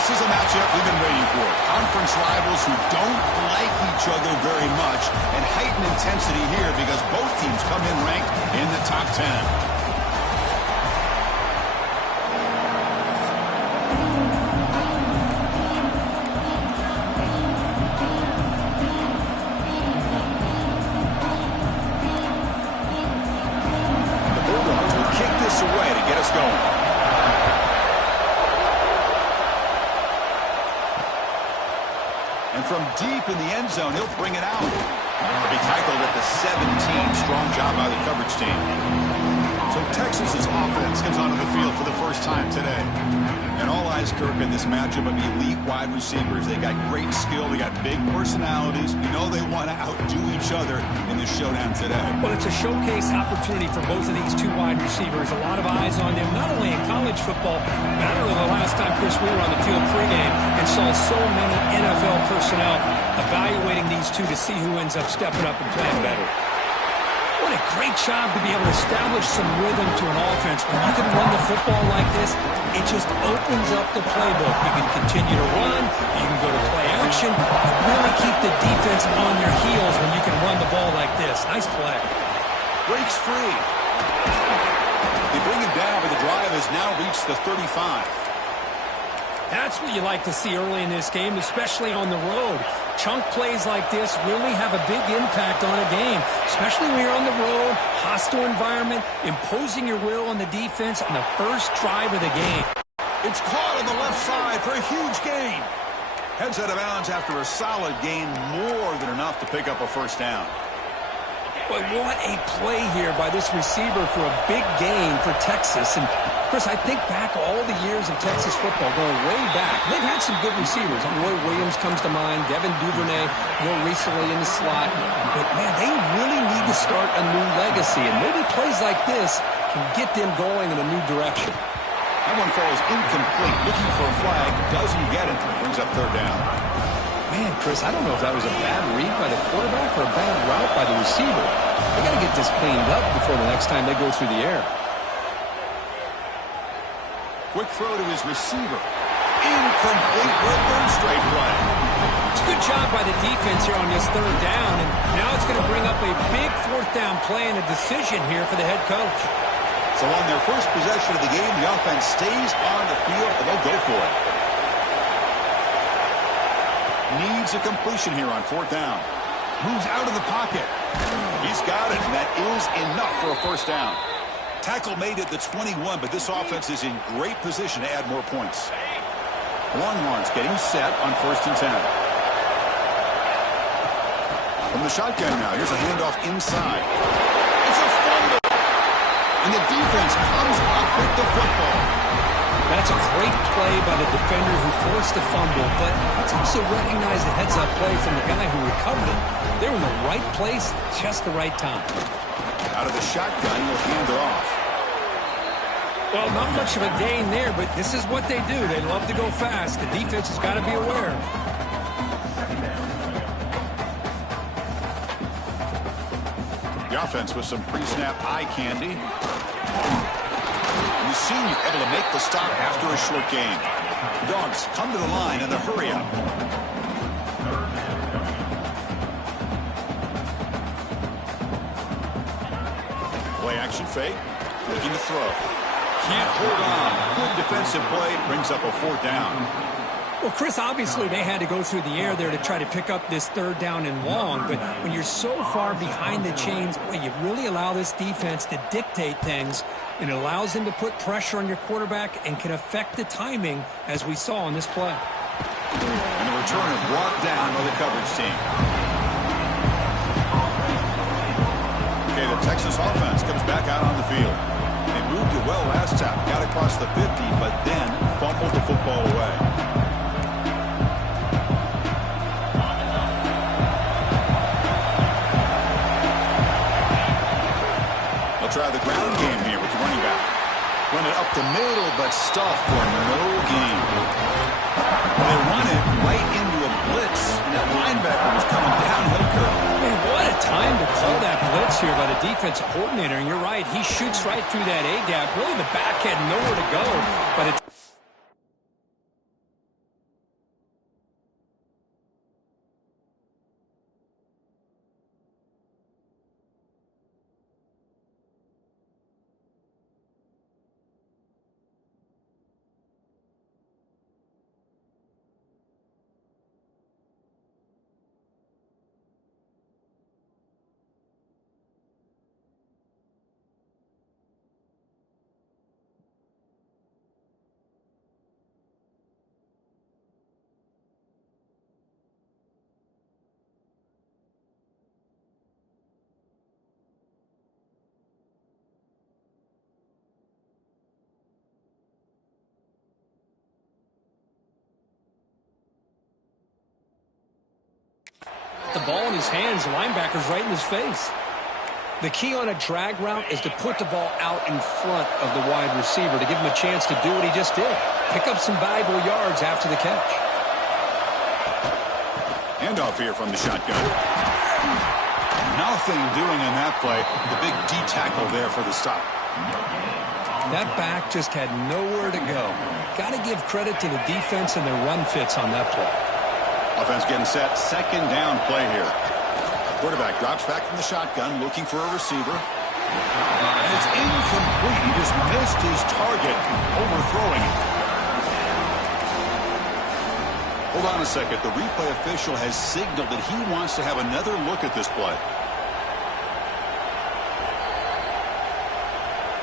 This is a matchup we've been waiting for. Conference rivals who don't like each other very much, and heightened intensity here because both teams come in ranked in the top 10. The Bulldogs will kick this away to get us going. And from deep in the end zone, he'll bring it out. He tackled at the 17. Strong job by the coverage team. So Texas's offense comes onto the field for the first time today. And all eyes, Kirk, in this matchup of elite wide receivers. They got great skill. They got big personalities. You know they want to outdo each other in this showdown today. Well, it's a showcase opportunity for both of these two wide receivers. A lot of eyes on them, not only in college football, but I don't know the last time, Chris, we were on the field pregame and saw so many NFL personnel evaluating these two to see who ends up stepping up and playing better. What a great job to be able to establish some rhythm to an offense. When you can run the football like this, it just opens up the playbook. You can continue to run, you can go to play action, and really keep the defense on your heels when you can run the ball like this. Nice play. Breaks free. They bring it down, but the drive has now reached the 35. That's what you like to see early in this game, especially on the road. Chunk plays like this really have a big impact on a game, especially when you're on the road, hostile environment, imposing your will on the defense on the first drive of the game. It's caught on the left side for a huge gain. Heads out of bounds after a solid gain, more than enough to pick up a first down. But what a play here by this receiver for a big gain for Texas. And Chris, I think back all the years of Texas football, going way back. They've had some good receivers. Roy Williams comes to mind, Devin Duvernay more recently in the slot. But, man, they really need to start a new legacy. And maybe plays like this can get them going in a new direction. That one falls incomplete. Looking for a flag, doesn't get it. Brings up third down. Man, Chris, I don't know if that was a bad read by the quarterback or a bad route by the receiver. They got to get this cleaned up before the next time they go through the air. Quick throw to his receiver. Incomplete for a third straight play. It's a good job by the defense here on this third down, and now it's going to bring up a big fourth down play and a decision here for the head coach. So on their first possession of the game, the offense stays on the field, and they'll go for it. Needs a completion here on fourth down. Moves out of the pocket. He's got it, and that is enough for a first down. Tackle made at the 21, but this offense is in great position to add more points. Longhorns getting set on 1st and 10. From the shotgun now, here's a handoff inside. It's a fumble. And the defense comes up with the football. That's a great play by the defender who forced the fumble, but let's also recognize the heads-up play from the guy who recovered it. They're in the right place, just the right time. Out of the shotgun, he'll hand it off. Well, not much of a gain there, but this is what they do. They love to go fast. The defense has got to be aware. The offense with some pre-snap eye candy. And the senior able to make the stop after a short gain. The Dogs come to the line in the hurry-up. Play action fake. Looking to throw. Can't hold on. Good defensive play. Brings up a fourth down. Well, Chris, obviously they had to go through the air there to try to pick up this third down and long, but when you're so far behind the chains, boy, you really allow this defense to dictate things, and it allows them to put pressure on your quarterback and can affect the timing, as we saw on this play. And the returner brought down by the coverage team. Okay, the Texas offense comes back out on the field. They moved it well last time, got across the 50, but then fumbled the football away. Try the ground game here with the running back. Run it up the middle, but stuffed for no gain. They run it right into a blitz, and that linebacker was coming downhill curve. Man, what a time to call that blitz here by the defensive coordinator. And you're right, he shoots right through that A-gap. Really, the back had nowhere to go, but it's the ball in his hands. The linebacker's right in his face. The key on a drag route is to put the ball out in front of the wide receiver to give him a chance to do what he just did. Pick up some valuable yards after the catch. Handoff here from the shotgun. Nothing doing on that play. The big D tackle there for the stop. That back just had nowhere to go. Got to give credit to the defense and their run fits on that play. Offense getting set. Second down play here. Quarterback drops back from the shotgun, looking for a receiver. And it's incomplete. He just missed his target, overthrowing it. Hold on a second. The replay official has signaled that he wants to have another look at this play.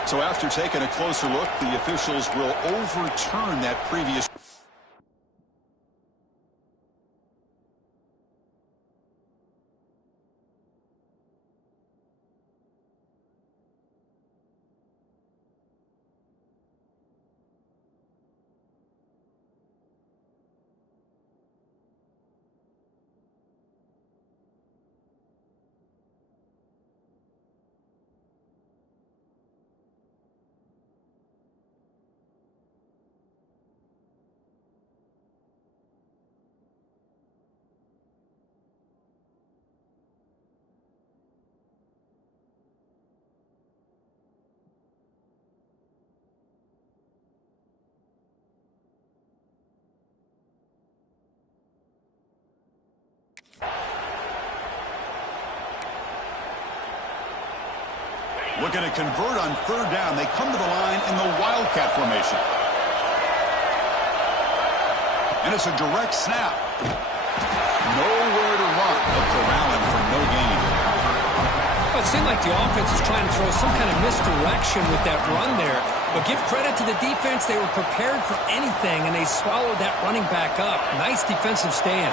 So after taking a closer look, the officials will overturn that previous. Looking to convert on third down. They come to the line in the Wildcat formation. And it's a direct snap. Nowhere to run, but corralling for no gain. Well, it seemed like the offense is trying to throw some kind of misdirection with that run there. But give credit to the defense. They were prepared for anything, and they swallowed that running back up. Nice defensive stand.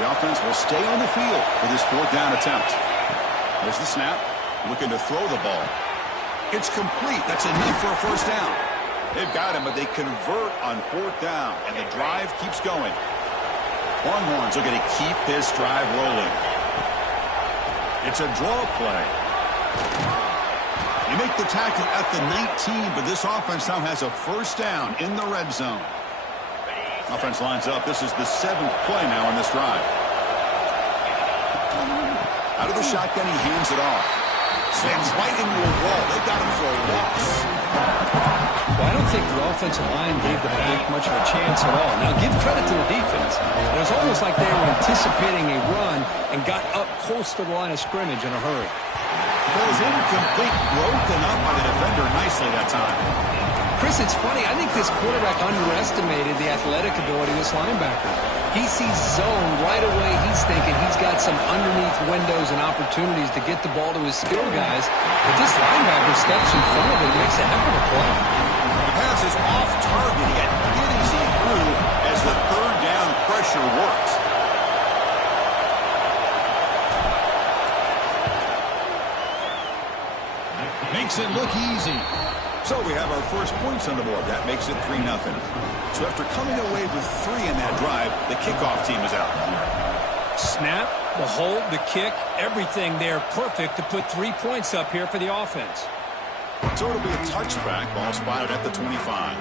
The offense will stay on the field for this fourth down attempt. There's the snap. Looking to throw the ball. It's complete. That's enough for a first down. They've got him, but they convert on fourth down, and the drive keeps going. Longhorns looking to keep this drive rolling. It's a draw play. You make the tackle at the 19, but this offense now has a first down in the red zone. Offense lines up. This is the 7th play now on this drive. Out of the shotgun, he hands it off. Slams right into a wall. They got him for a loss. Well, I don't think the offensive line gave the back much of a chance at all. Now, give credit to the defense. It was almost like they were anticipating a run and got up close to the line of scrimmage in a hurry. Goes incomplete, broken up by the defender nicely that time. Chris, it's funny. I think this quarterback underestimated the athletic ability of this linebacker. He sees zone right away. He's thinking he's got some underneath windows and opportunities to get the ball to his skill guys. But this linebacker steps in front of him and makes a heck of a play. The pass is off target. He had good as he threw as the third down pressure works. Makes it look easy. So we have our first points on the board. That makes it 3-0. So after coming away with 3 in that drive, the kickoff team is out. Snap, the hold, the kick, everything there perfect to put 3 points up here for the offense. So it'll be a touchback. Ball spotted at the 25.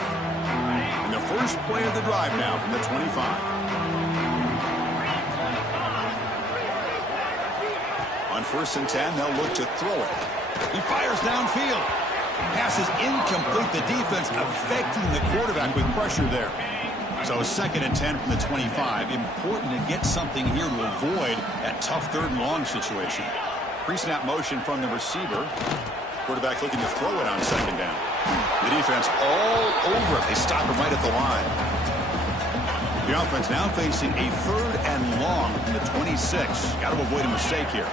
And the first play of the drive now from the 25. On 1st and 10, they'll look to throw it. He fires downfield. Pass is incomplete. The defense affecting the quarterback with pressure there. So 2nd and 10 from the 25. Important to get something here to avoid that tough 3rd and long situation. Pre-snap motion from the receiver. Quarterback looking to throw it on 2nd down. The defense all over it. They stop him right at the line. The offense now facing a 3rd and long from the 26. Got to avoid a mistake here.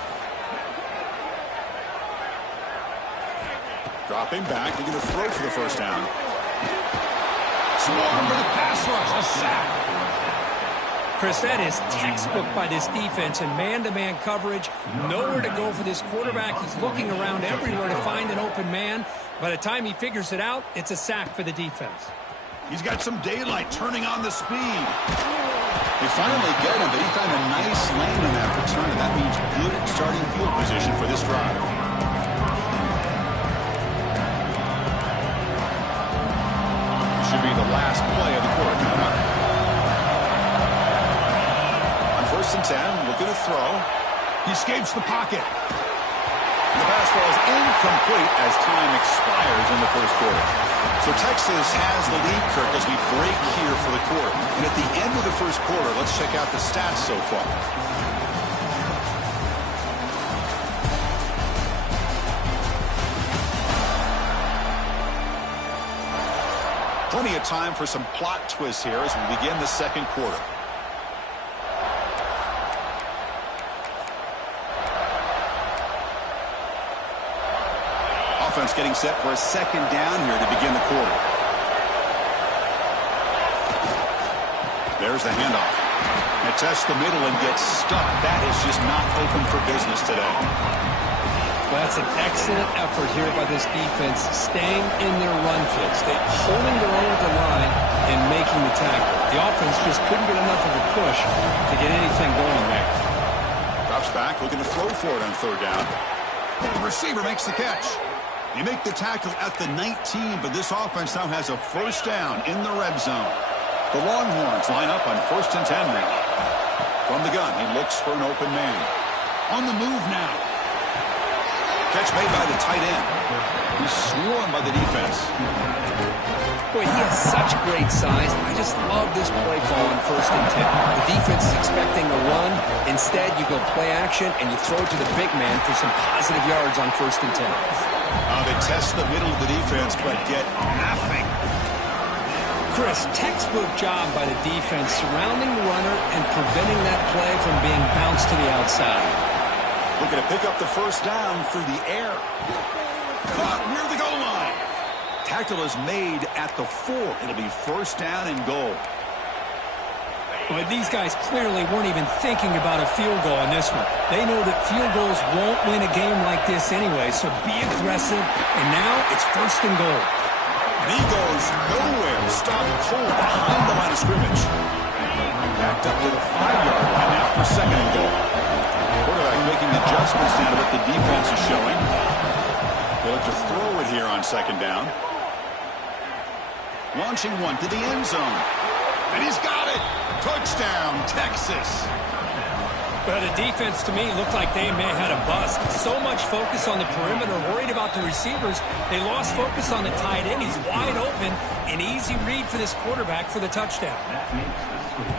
Dropping back, they're going to throw for the first down. Swarm for the pass rush, a sack. Chris, that is textbook by this defense in man-to-man coverage. Nowhere to go for this quarterback. He's looking around everywhere to find an open man. By the time he figures it out, it's a sack for the defense. He's got some daylight turning on the speed. They finally get him, but he found a nice lane on that return, and that means good starting field position for this drive. This should be the last play of the quarter coming up. On 1st and 10, looking to throw. He escapes the pocket. The pass falls incomplete as time expires in the first quarter. So Texas has the lead, Kirk, as we break here for the quarter. And at the end of the first quarter, let's check out the stats so far. Plenty of time for some plot twists here as we begin the second quarter. Offense getting set for a second down here to begin the quarter. There's the handoff. It tests the middle and gets stuck. That is just not open for business today. That's an excellent effort here by this defense, staying in their run fits. They're holding their own at the line and making the tackle. The offense just couldn't get enough of a push to get anything going there. Drops back, looking to throw for it on 3rd down. The receiver makes the catch. You make the tackle at the 19, but this offense now has a 1st down in the red zone. The Longhorns line up on 1st and 10 now. From the gun, he looks for an open man. On the move now. Catch made by the tight end. He's swarmed by the defense. Boy, he has such great size. I just love this play call on 1st and 10. The defense is expecting a run. Instead, you go play action, and you throw it to the big man for some positive yards on 1st and 10. They test the middle of the defense, but get nothing. Chris, textbook job by the defense surrounding the runner and preventing that play from being bounced to the outside. Looking to pick up the 1st down through the air. Caught near the goal line. Tackle is made at the 4. It'll be 1st down and goal. But these guys clearly weren't even thinking about a field goal on this one. They know that field goals won't win a game like this anyway, so be aggressive. And now it's 1st and goal. And he goes nowhere. Stopped cold behind the line of scrimmage. Backed up to the 5-yard line now for 2nd and goal. Quarterback making adjustments now to what the defense is showing. They look to throw it here on 2nd down. Launching one to the end zone. And he's got it. Touchdown, Texas. Well, the defense, to me, looked like they may have had a bust. So much focus on the perimeter, worried about the receivers. They lost focus on the tight end. He's wide open. An easy read for this quarterback for the touchdown. That makes the score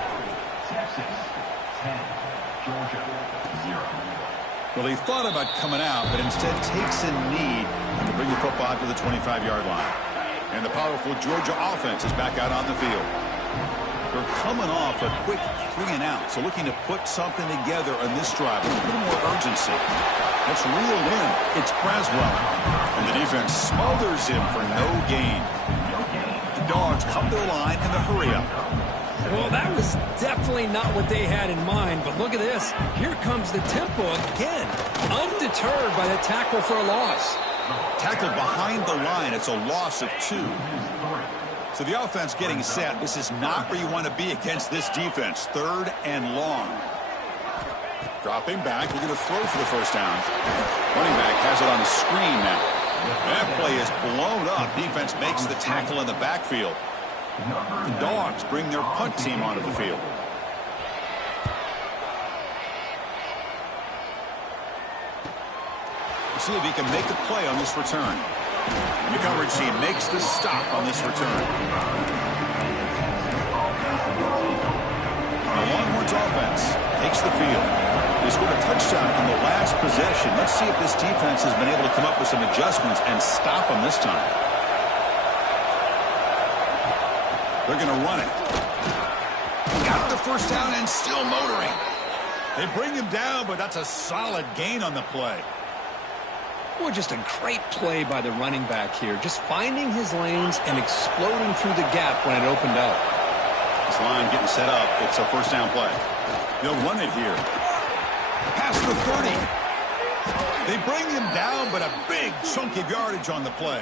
Texas 10, Georgia 0. Well, he thought about coming out, but instead takes a knee and to bring the football out to the 25-yard line. And the powerful Georgia offense is back out on the field. They're coming off a quick 3-and-out, so looking to put something together on this drive with a little more urgency. Let's reel in. It's Braswell. And the defense smothers him for no gain. The Dogs come to the line in the hurry-up. Well, that was definitely not what they had in mind, but look at this. Here comes the tempo again. Undeterred by the tackle for a loss. Tackled behind the line. It's a loss of 2. So the offense getting set. This is not where you want to be against this defense. 3rd and long. Dropping back. We're going to throw for the 1st down. Running back has it on the screen now. That play is blown up. Defense makes the tackle in the backfield. The Dogs bring their punt team onto the field. We'll see if he can make a play on this return. And the coverage team makes the stop on this return. The Longhorns offense takes the field. They scored a touchdown in the last possession. Let's see if this defense has been able to come up with some adjustments and stop them this time. They're going to run it. Got the 1st down and still motoring. They bring him down, but that's a solid gain on the play. Boy, just a great play by the running back here. Just finding his lanes and exploding through the gap when it opened up. This line getting set up. It's a 1st down play. They'll run it here. Past the 30. They bring him down, but a big chunk of yardage on the play.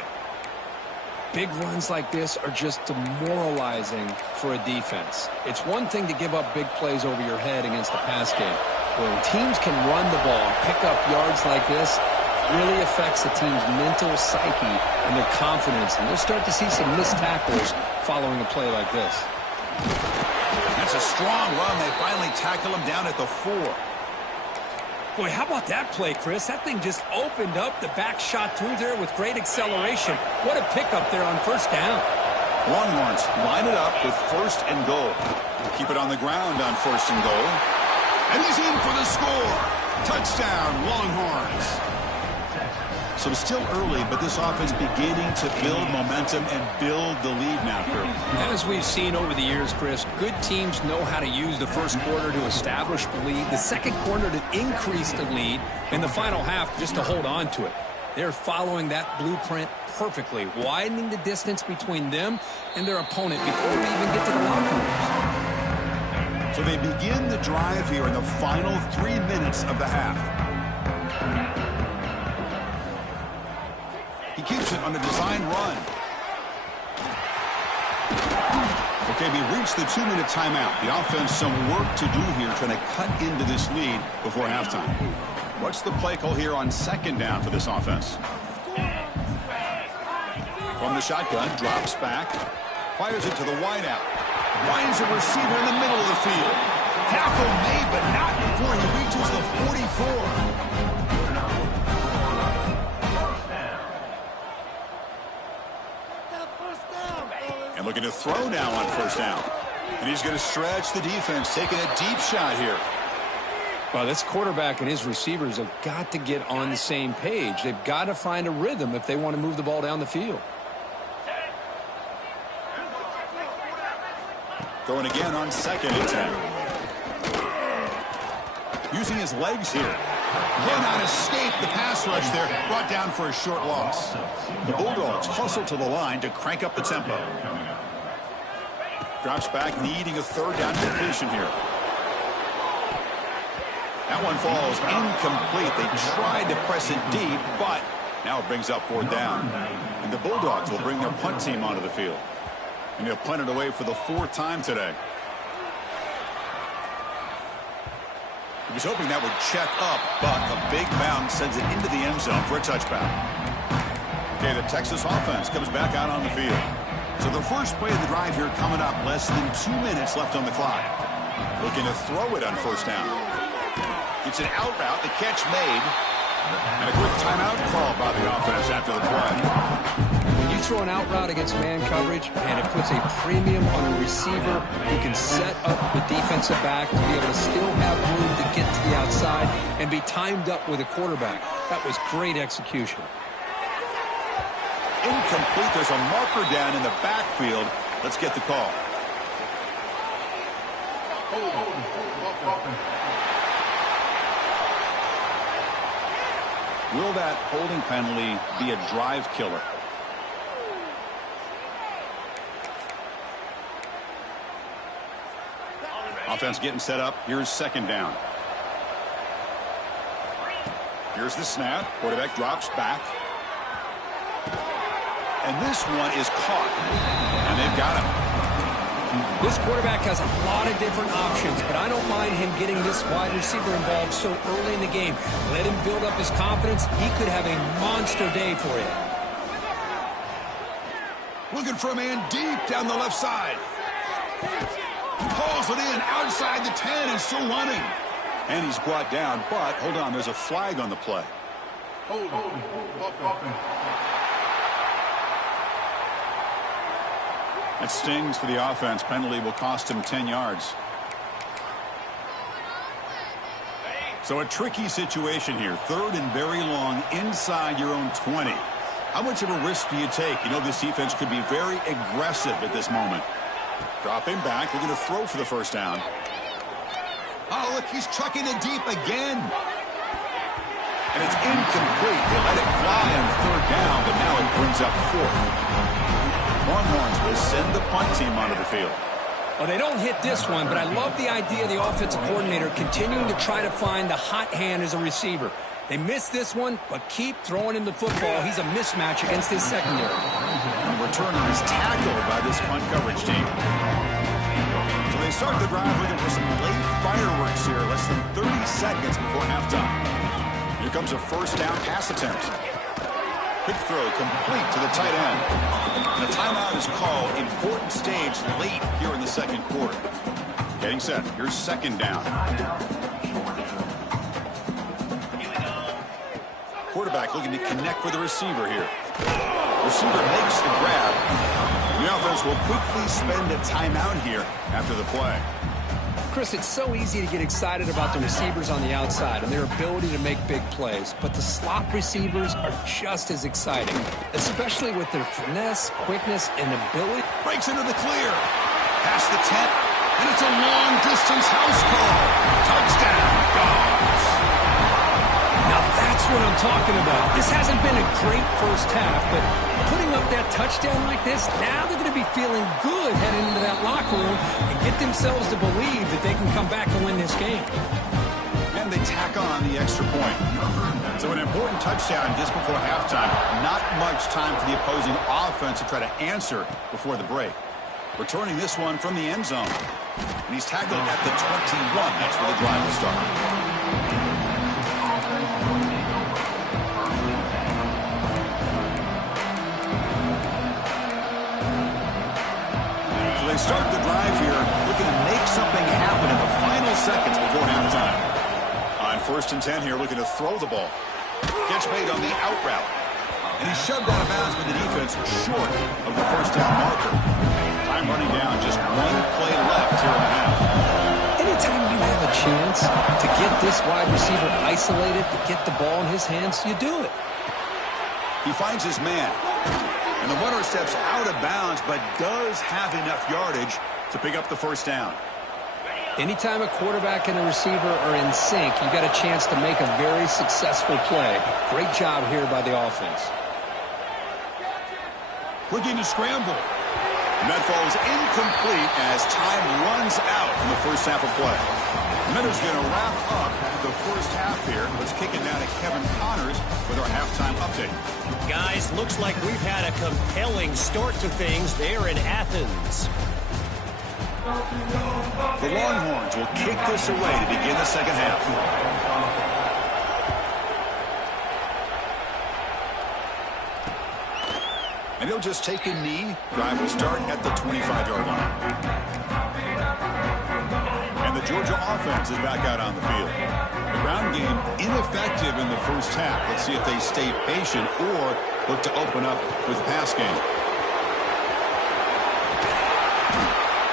Big runs like this are just demoralizing for a defense. It's one thing to give up big plays over your head against the pass game. When teams can run the ball and pick up yards like this, it really affects the team's mental psyche and their confidence. And you'll start to see some missed tackles following a play like this. That's a strong run. They finally tackle him down at the 4. Boy, how about that play, Chris? That thing just opened up. The back shot through there with great acceleration. What a pickup there on first down. Longhorns line it up with 1st and goal. Keep it on the ground on 1st and goal. And he's in for the score. Touchdown, Longhorns. So it's still early, but this offense beginning to build momentum and build the lead now, Drew. As we've seen over the years, Chris, good teams know how to use the first quarter to establish the lead, the second quarter to increase the lead, and the final half just to hold on to it. They're following that blueprint perfectly, widening the distance between them and their opponent before we even get to the locker rooms. So they begin the drive here in the final 3 minutes of the half. He keeps it on a design run. Okay, we reached the 2-minute timeout. The offense some work to do here trying to cut into this lead before halftime. What's the play call here on 2nd down for this offense? From the shotgun, drops back, fires it to the wideout. Finds a receiver in the middle of the field. Tackle made, but not before he reaches the 44. And looking to throw now on 1st down. And he's going to stretch the defense, taking a deep shot here. Well, this quarterback and his receivers have got to get on the same page. They've got to find a rhythm if they want to move the ball down the field. Throwing again on 2nd and 10. Using his legs here. Cannot escape the pass rush there. Brought down for a short loss. The Bulldogs hustle to the line to crank up the tempo. Drops back, needing a 3rd down completion here. That one falls incomplete. They tried to press it deep, but now it brings up 4th down. And the Bulldogs will bring their punt team onto the field. And they'll punt it away for the 4th time today. He was hoping that would check up, but a big bounce sends it into the end zone for a touchback. Okay, the Texas offense comes back out on the field. So the first play of the drive here coming up, less than 2 minutes left on the clock. Looking to throw it on 1st down. It's an out route, the catch made, and a quick timeout called by the offense after the play. When you throw an out route against man coverage, and it puts a premium on a receiver who can set up the defensive back to be able to still have room to get to the outside and be timed up with a quarterback. That was great execution. Incomplete. There's a marker down in the backfield. Let's get the call. Will that holding penalty be a drive killer? Offense getting set up. Here's 2nd down. Here's the snap. Quarterback drops back. And this one is caught. And they've got him. This quarterback has a lot of different options, but I don't mind him getting this wide receiver involved so early in the game. Let him build up his confidence. He could have a monster day for you. Looking for a man deep down the left side. Pulls it in outside the 10 and still running. And he's brought down, but hold on, there's a flag on the play. It stings for the offense. Penalty will cost him 10 yards. So a tricky situation here. 3rd and very long inside your own 20. How much of a risk do you take? You know this defense could be very aggressive at this moment. Dropping back. Looking to throw for the 1st down. Oh, look, he's chucking it deep again. And it's incomplete. They let it fly on 3rd down, but now it brings up 4th. Longhorns will send the punt team onto the field. Well, they don't hit this one, but I love the idea of the offensive coordinator continuing to try to find the hot hand as a receiver. They missed this one, but keep throwing him the football. He's a mismatch against his secondary. returner is tackled by this punt coverage team. So they start the drive looking for some late fireworks here, less than 30 seconds before halftime. Here comes a first down pass attempt. Quick throw complete to the tight end. And the timeout is called. Important stage late here in the second quarter. Getting set. Here's second down. Quarterback looking to connect with the receiver here. Receiver makes the grab. The offense will quickly spend a timeout here after the play. Chris, it's so easy to get excited about the receivers on the outside and their ability to make big plays, but the slot receivers are just as exciting, especially with their finesse, quickness, and ability. Breaks into the clear. Past the 10, and it's a long-distance house call. Touchdown, Dogs. Now that's what I'm talking about. This hasn't been a great first half, but putting up that touchdown like this, now they're going to be feeling good heading into that locker room and get themselves to believe that they can come back and win this game. And they tack on the extra point. So an important touchdown just before halftime. Not much time for the opposing offense to try to answer before the break. Returning this one from the end zone. And he's tackled at the 21. That's where the drive will start. They start the drive here, looking to make something happen in the final seconds before halftime. On 1st and 10 here, looking to throw the ball. Catch made on the out route. And he's shoved out of bounds with the defense short of the first down marker. Time running down, just one play left here in the half. Anytime you have a chance to get this wide receiver isolated, to get the ball in his hands, you do it. He finds his man. And the runner steps out of bounds, but does have enough yardage to pick up the first down. Anytime a quarterback and a receiver are in sync, you got a chance to make a very successful play. Great job here by the offense. Looking to scramble. And that falls incomplete as time runs out in the first half of play. Minter's going to wrap up the first half here. Let's kick it down to Kevin Connors with our halftime update. Guys, looks like we've had a compelling start to things there in Athens. The Longhorns will kick this away to begin the second half. And he'll just take a knee. Drive will start at the 25-yard line. And the Georgia offense is back out on the field. The ground game ineffective in the first half. Let's see if they stay patient or look to open up with the pass game.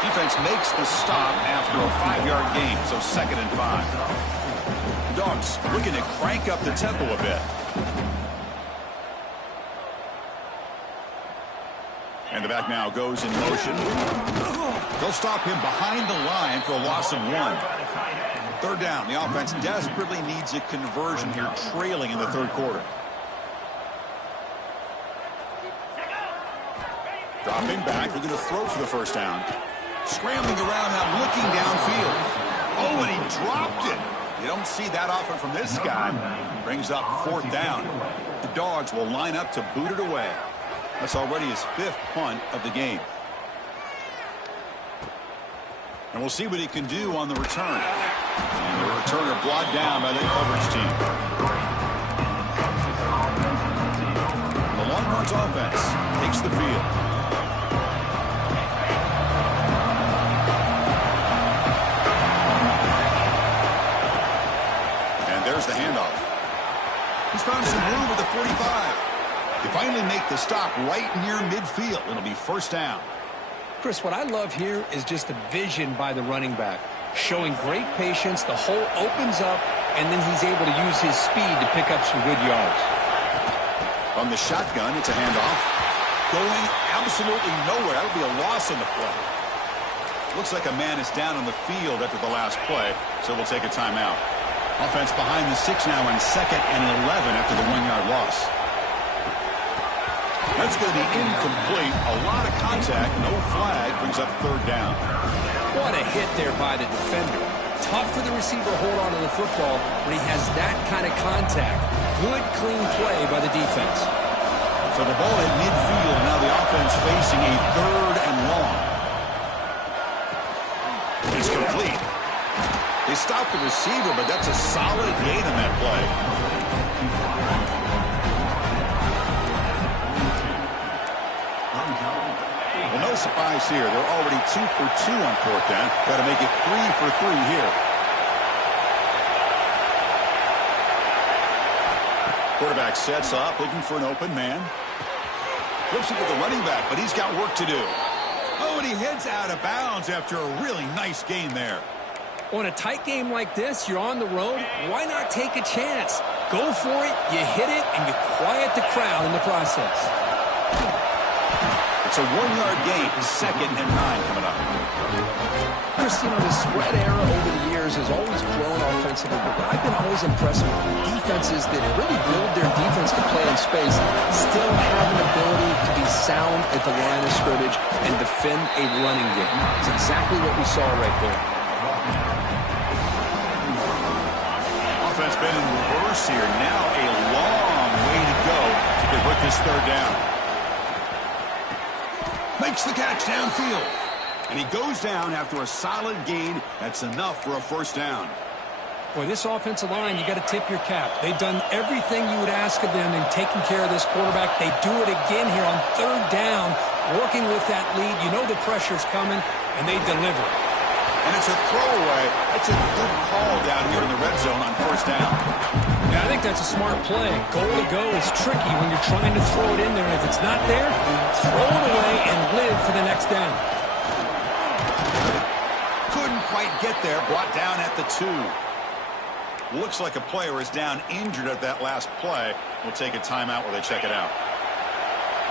Defense makes the stop after a 5-yard gain, so 2nd and 5. The Dogs looking to crank up the tempo a bit. And the back now goes in motion. They'll stop him behind the line for a loss of 1. 3rd down. The offense desperately needs a conversion here, trailing in the 3rd quarter. Dropping back, looking to throw for the first down. Scrambling around now, looking downfield. Oh, and he dropped it. You don't see that often from this guy. Brings up 4th down. The Dogs will line up to boot it away. That's already his 5th punt of the game. And we'll see what he can do on the return. And the returner blocked down by the coverage team. The Longhorns offense takes the field. And there's the handoff. He's found some room at the 45. They finally make the stop right near midfield. It'll be 1st down. Chris, what I love here is just the vision by the running back. Showing great patience, the hole opens up, and then he's able to use his speed to pick up some good yards. On the shotgun, it's a handoff. Going absolutely nowhere. That'll be a loss on the play. Looks like a man is down on the field after the last play, so we'll take a timeout. Offense behind the 6 now on 2nd and 11 after the 1-yard loss. That's going to be incomplete. A lot of contact. No flag. Brings up 3rd down. What a hit there by the defender. Tough for the receiver to hold on to the football when he has that kind of contact. Good, clean play by the defense. So the ball at midfield. Now the offense offense facing a 3rd and long. It's complete. They stopped the receiver, but that's a solid gain on that play. Well, no surprise here. They're already 2 for 2 on 4th down. Got to make it 3 for 3 here. Quarterback sets up, looking for an open man. Flips it with the running back, but he's got work to do. Oh, and he heads out of bounds after a really nice gain there. On a tight game like this, you're on the road. Why not take a chance? Go for it, you hit it, and you quiet the crowd in the process. It's a 1-yard gain, 2nd and 9 coming up. Chris, the spread era over the years has always grown offensively, but I've been always impressed with defenses that really build their defense to play in space, still have an ability to be sound at the line of scrimmage and defend a running game. It's exactly what we saw right there. Offense been in reverse here. Now a long way to go to convert this 3rd down. Makes the catch downfield. And he goes down after a solid gain. That's enough for a 1st down. Boy, this offensive line, you got to tip your cap. They've done everything you would ask of them in taking care of this quarterback. They do it again here on 3rd down, working with that lead. You know the pressure's coming, and they deliver. And it's a throwaway. That's a good call down here in the red zone on 1st down. Yeah, I think that's a smart play. Goal to go is tricky when you're trying to throw it in there. And if it's not there, throw it away and live for the next down. Couldn't quite get there. Brought down at the 2. Looks like a player is down injured at that last play. We'll take a timeout while they check it out.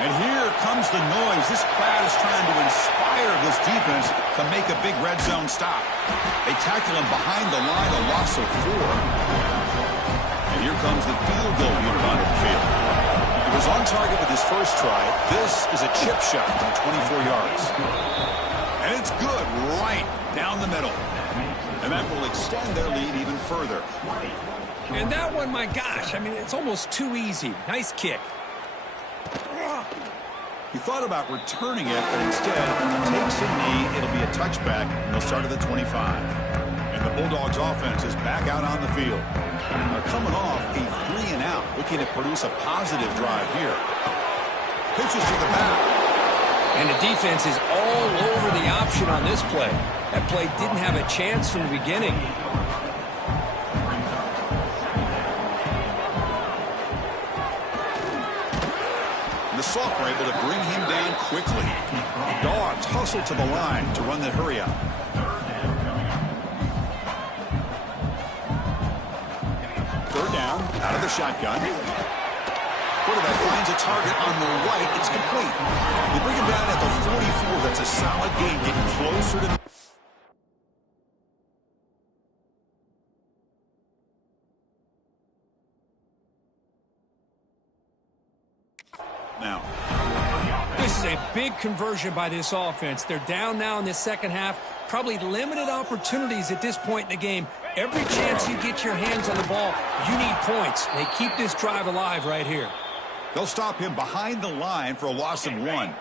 And here comes the noise. This crowd is trying to inspire this defense to make a big red zone stop. They tackle him behind the line, a loss of 4. And here comes the field goal unit onto the field. He was on target with his first try. This is a chip shot from 24 yards. And it's good right down the middle. And that will extend their lead even further. And that one, my gosh, I mean, it's almost too easy. Nice kick. He thought about returning it, but instead takes a knee. It'll be a touchback, and they'll start at the 25. And the Bulldogs offense is back out on the field. They're coming off a 3-and-out, looking to produce a positive drive here. Pitches to the back. And the defense is all over the option on this play. That play didn't have a chance from the beginning. The Soft were able to bring him down quickly. Dogs hustle to the line to run the hurry up. 3rd down, out of the shotgun. Quarterback finds a target on the right. It's complete. They bring him down at the 44. That's a solid gain, getting closer to... Now, this is a big conversion by this offense. They're down now in the second half. Probably limited opportunities at this point in the game. Every chance you get your hands on the ball, you need points. They keep this drive alive right here. They'll stop him behind the line for a loss of 1.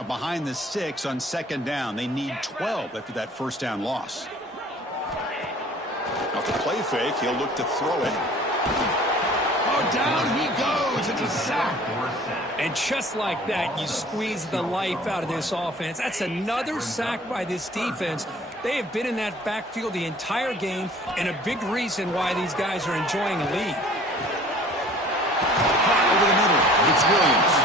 Now behind the 6 on 2nd down. They need 12 after that 1st down loss. Off the play fake, he'll look to throw it. Oh, down he goes. It's a sack. And just like that, you squeeze the life out of this offense. That's another sack by this defense. They have been in that backfield the entire game, and a big reason why these guys are enjoying a lead. Caught over the middle. It's Williams.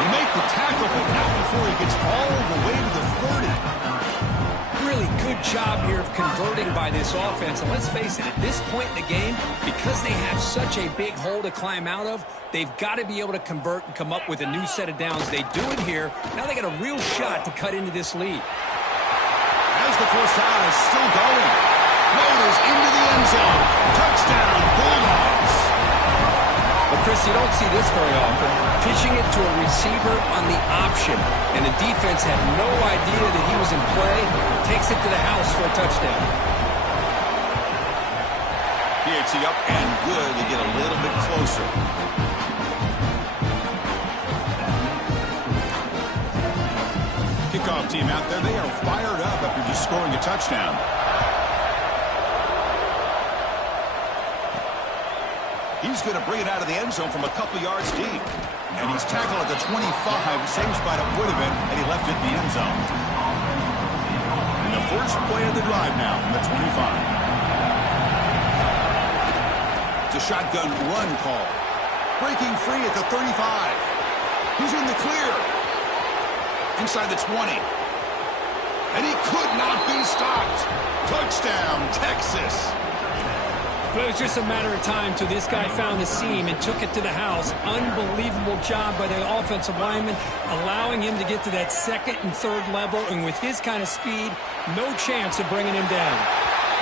They make the tackle, but not before he gets all the way to the 30. Really good job here of converting by this offense. And let's face it, at this point in the game, because they have such a big hole to climb out of, they've got to be able to convert and come up with a new set of downs. They do it here. Now they got a real shot to cut into this lead. As the first down is still going. Loaders into the end zone. Touchdown, Bulldogs. Well, Chris, you don't see this very often. Pitching it to a receiver on the option, and the defense had no idea that he was in play. Takes it to the house for a touchdown. He hits it up and good to get a little bit closer. Kickoff team out there, they are fired up after just scoring a touchdown. He's going to bring it out of the end zone from a couple yards deep. And he's tackled at the 25, same spot it would have been, and he left it in the end zone. And the first play of the drive now from the 25. It's a shotgun run call. Breaking free at the 35. He's in the clear. Inside the 20. And he could not be stopped. Touchdown, Texas. But it was just a matter of time till this guy found the seam and took it to the house. Unbelievable job by the offensive lineman, allowing him to get to that second and third level. And with his kind of speed, no chance of bringing him down.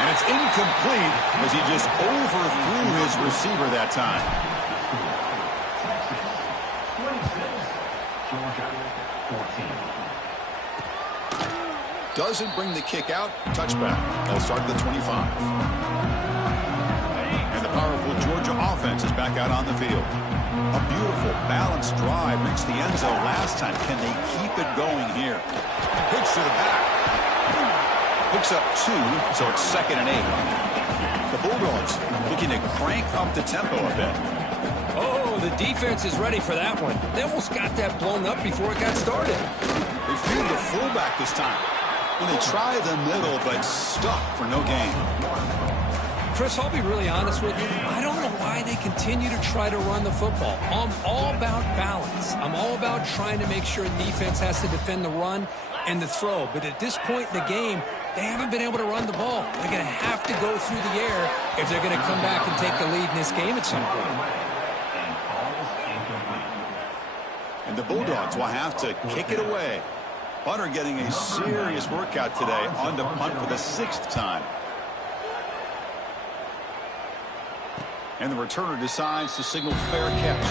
And it's incomplete as he just overthrew his receiver that time. Doesn't bring the kick out. Touchback. They'll start at the 25. Powerful Georgia offense is back out on the field. A beautiful, balanced drive reached the end zone last time. Can they keep it going here? Pitch to the back. Picks up 2, so it's 2nd and 8. The Bulldogs looking to crank up the tempo a bit. Oh, the defense is ready for that one. They almost got that blown up before it got started. They feed the fullback this time. When they try the middle, but stuck for no gain. Chris, I'll be really honest with you. I don't know why they continue to try to run the football. I'm all about balance. I'm all about trying to make sure defense has to defend the run and the throw. But at this point in the game, they haven't been able to run the ball. They're going to have to go through the air if they're going to come back and take the lead in this game at some point. And the Bulldogs will have to kick it away. Hunter getting a serious workout today on to punt for the 6th time. And the returner decides to signal fair catch.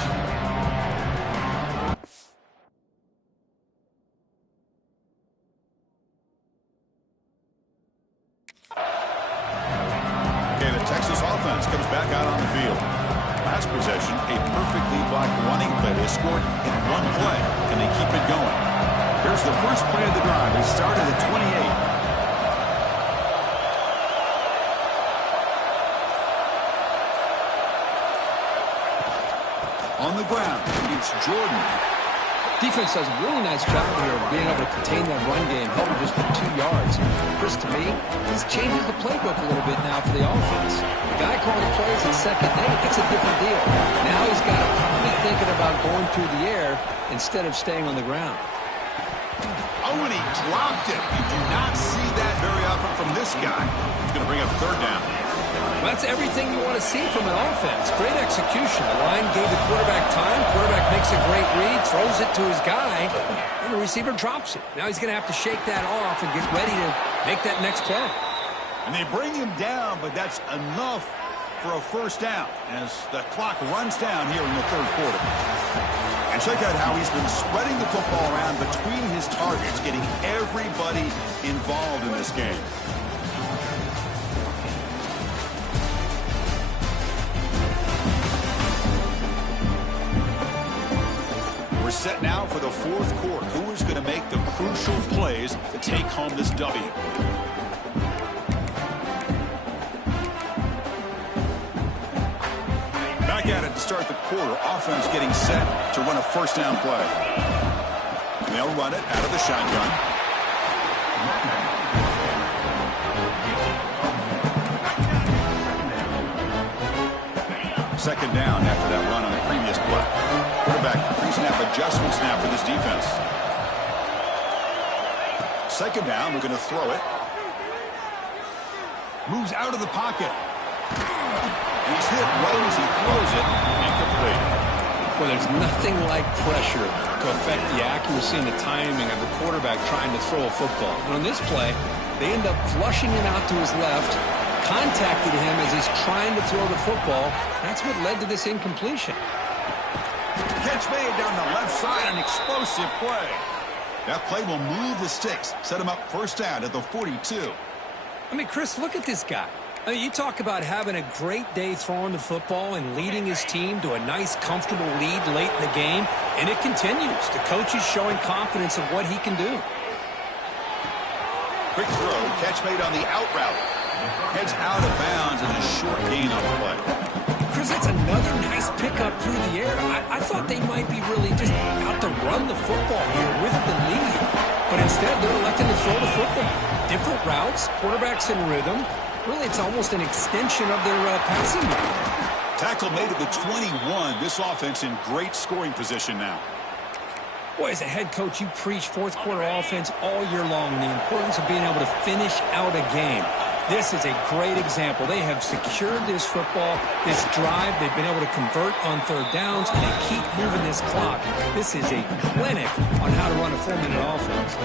Okay, the Texas offense comes back out on the field. Last possession, a perfectly blocked running play. They scored in one play. Can they keep it going? Here's the first play of the drive. They started at 28. On the ground, it's Jordan. Defense does a really nice job here of being able to contain that run game, held him just for 2 yards. Chris, to me, this changes the playbook a little bit now for the offense. The guy calling the plays at 2nd and 8, it's a different deal. Now he's got to be thinking about going through the air instead of staying on the ground. Oh, and he dropped it. You do not see that very often from this guy. He's going to bring up 3rd down. Well, that's everything you want to see from an offense. Great execution. The line gave the quarterback time. Quarterback makes a great read, throws it to his guy, and the receiver drops it. Now he's going to have to shake that off and get ready to make that next play. And they bring him down, but that's enough for a 1st down as the clock runs down here in the 3rd quarter. And check out how he's been spreading the football around between his targets, getting everybody involved in this game. We're set now for the 4th quarter. Who is going to make the crucial plays to take home this W? Back at it to start the quarter. Offense getting set to run a 1st down play. And they'll run it out of the shotgun. Second down after that run on the previous play. Quarterback pre-snap adjustments now for this defense. Second down, we're going to throw it. Moves out of the pocket. And he's hit right as he throws it. Incomplete. Well, there's nothing like pressure to affect the accuracy and the timing of the quarterback trying to throw a football. And on this play, they end up flushing it out to his left, contacted him as he's trying to throw the football. That's what led to this incompletion. Catch made down the left side, an explosive play. That play will move the sticks, set him up first down at the 42. I mean, Chris, look at this guy. I mean, you talk about having a great day throwing the football and leading his team to a nice, comfortable lead late in the game, and it continues. The coach is showing confidence of what he can do. Quick throw, catch made on the out route. Heads out of bounds and a short gain on the play. Chris, that's another nice pickup through the air. I thought they might be really just out to run the football here with the lead. But instead, they're electing to throw the football. Different routes, quarterbacks in rhythm. Really, it's almost an extension of their passing game. Tackle made at the 21. This offense in great scoring position now. Boy, as a head coach, you preach fourth quarter offense all year long, and the importance of being able to finish out a game. This is a great example. They have secured this football, this drive. They've been able to convert on third downs, and they keep moving this clock. This is a clinic on how to run a 4-minute offense.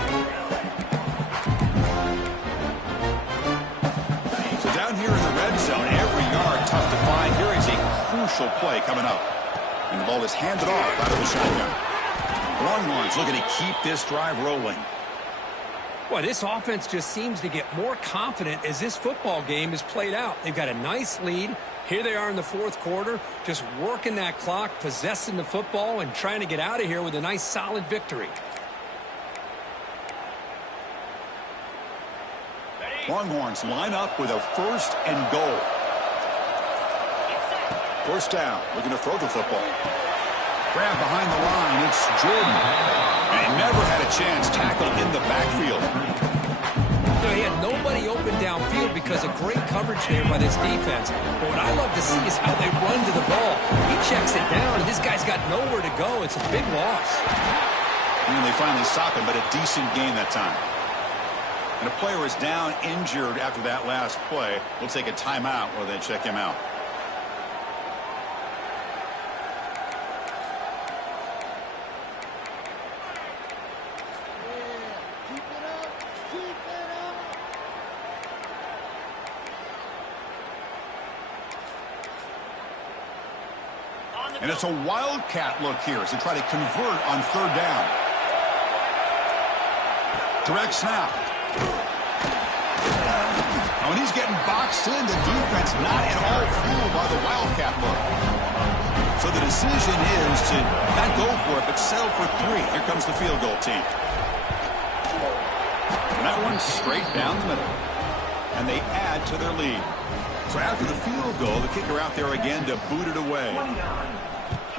So down here in the red zone, every yard tough to find. Here is a crucial play coming up. And the ball is handed off out of the shotgun. Longhorns looking to keep this drive rolling. Boy, this offense just seems to get more confident as this football game is played out. They've got a nice lead. Here they are in the fourth quarter, just working that clock, possessing the football, and trying to get out of here with a nice, solid victory. Longhorns line up with a first and goal. First down, looking to throw the football. Grab behind the line, it's Jordan. And he never had a chance, tackled in the backfield. He had nobody open downfield because of great coverage there by this defense. But what I love to see is how they run to the ball. He checks it down, and this guy's got nowhere to go. It's a big loss. And they finally stop him, but a decent gain that time. And a player is down, injured after that last play. We'll take a timeout while they check him out. And it's a wildcat look here as they try to convert on third down. Direct snap. Now when he's getting boxed in, the defense not at all fooled by the wildcat look. So the decision is to not go for it, but settle for 3. Here comes the field goal team. And that one's straight down the middle. And they add to their lead. So after the field goal, the kicker out there again to boot it away.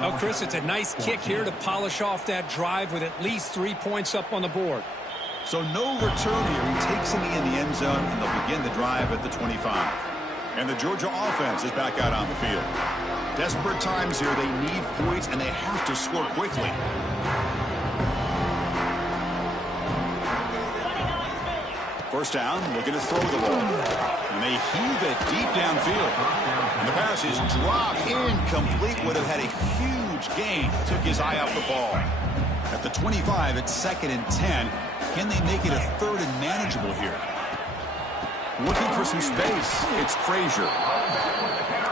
Well, Chris, it's a nice kick here to polish off that drive with at least 3 points up on the board. So no return here. He takes him in the end zone, and they'll begin the drive at the 25. And the Georgia offense is back out on the field. Desperate times here. They need points, and they have to score quickly. First down, looking to throw the ball. And they heave it deep downfield. And the pass is dropped incomplete. Would have had a huge gain. Took his eye off the ball. At the 25, it's 2nd and 10. Can they make it a 3rd and manageable here? Looking for some space. It's Frazier.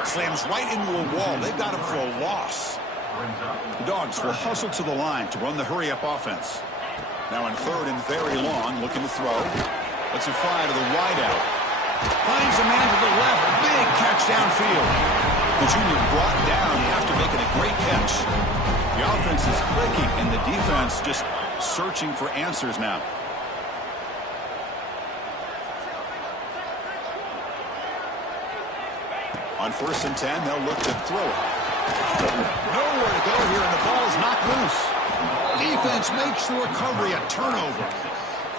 Slams right into a wall. They've got him for a loss. The Dogs will hustle to the line to run the hurry-up offense. Now in 3rd and very long, looking to throw. Let's it fly to the wideout. Finds a man to the left. Big catch downfield. The junior brought down after making a great catch. The offense is clicking, and the defense just searching for answers now. On 1st and 10, they'll look to throw it. Nowhere to go here, and the ball is knocked loose. Defense makes the recovery a turnover.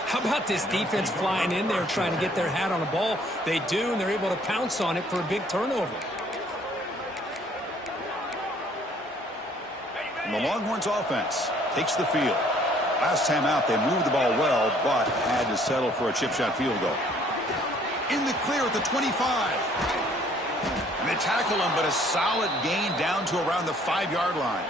How about this defense flying in there trying to get their hat on the ball? They do, and they're able to pounce on it for a big turnover. And the Longhorns offense takes the field. Last time out, they moved the ball well, but had to settle for a chip shot field goal. In the clear at the 25. And they tackle him, but a solid gain down to around the 5-yard line.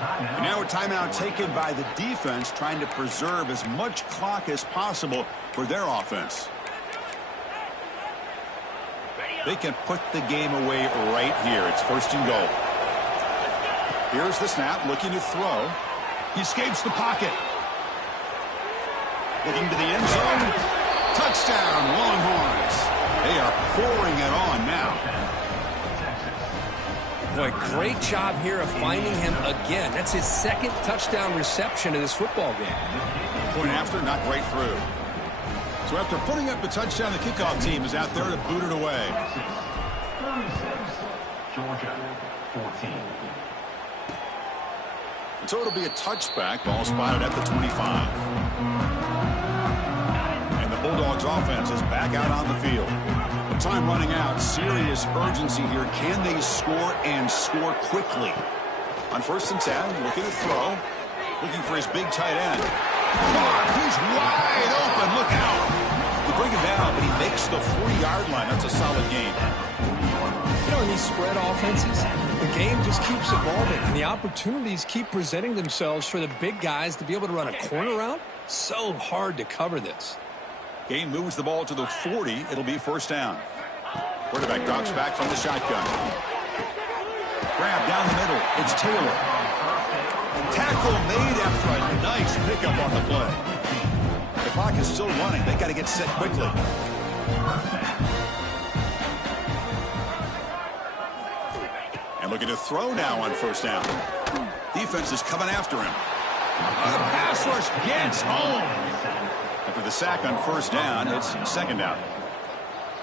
And now a timeout taken by the defense, trying to preserve as much clock as possible for their offense. They can put the game away right here. It's 1st and goal. Here's the snap, looking to throw. He escapes the pocket. Looking to the end zone. Touchdown, Longhorns. They are pouring it on now. Boy, great job here of finding him again. That's his 2nd touchdown reception in this football game. Point after, not great through. So after putting up the touchdown, the kickoff team is out there to boot it away. Georgia, 14. So it'll be a touchback. Ball spotted at the 25. And the Bulldogs offense is back out on the field. With time running out, serious urgency here. Can they score and score quickly? On 1st and 10, looking to throw. Looking for his big tight end. He's wide open. Look out. They bring him down, but he makes the 40-yard line. That's a solid gain. You know, in these spread offenses, the game just keeps evolving, and the opportunities keep presenting themselves for the big guys to be able to run a corner route. So hard to cover this. Game moves the ball to the 40. It'll be 1st down. Quarterback drops back from the shotgun. Grab down the middle. It's Taylor. Tackle made after a nice pickup on the play. The clock is still running. They got to get set quickly. And looking to throw now on 1st down. Defense is coming after him. The pass rush gets home. After the sack on 1st down, it's 2nd down.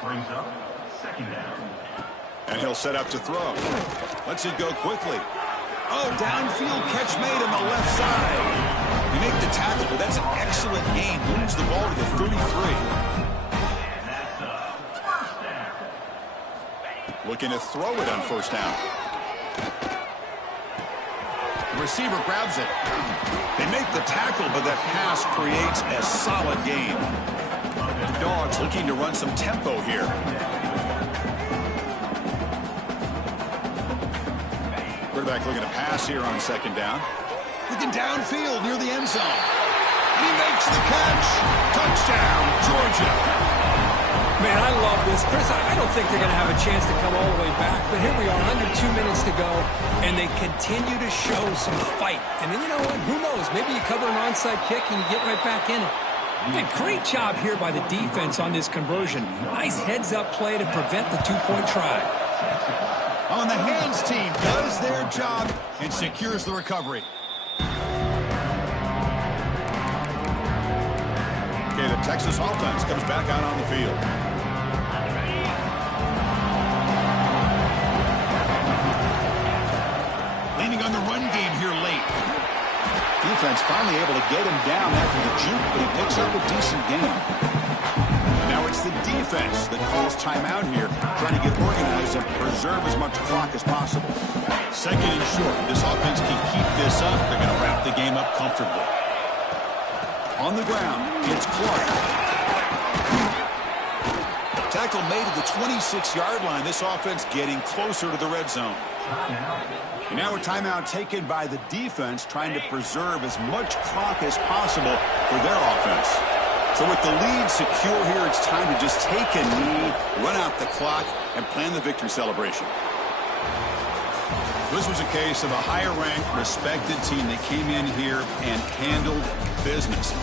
Brings up 2nd down. And he'll set up to throw. Lets it go quickly. Oh, downfield catch made on the left side. You make the tackle, but that's an excellent gain. Moves the ball to the 33. Looking to throw it on 1st down. The receiver grabs it. They make the tackle, but that pass creates a solid gain. The Dogs looking to run some tempo here. Quarterback looking to pass here on 2nd down. Looking downfield near the end zone. And he makes the catch. Touchdown, Georgia. Man, I love this. Chris, I don't think they're going to have a chance to come all the way back, but here we are, under 2 minutes to go, and they continue to show some fight. And then, you know what? Who knows? Maybe you cover an onside kick and you get right back in it. A great job here by the defense on this conversion. Nice heads-up play to prevent the 2-point try. On the hands team does their job and secures the recovery. Okay, the Texas offense comes back out on the field. Leaning on the run game here late. Defense finally able to get him down after the juke, but he picks up a decent gain. Now it's the defense that calls timeout here, trying to get organized and preserve as much clock as possible. 2nd and short. This offense can keep this up. They're going to wrap the game up comfortably. On the ground, it's Clark. Tackle made at the 26-yard line. This offense getting closer to the red zone. And now a timeout taken by the defense, trying to preserve as much clock as possible for their offense. So with the lead secure here, it's time to just take a knee, run out the clock, and plan the victory celebration. This was a case of a higher-ranked, respected team that came in here and handled business.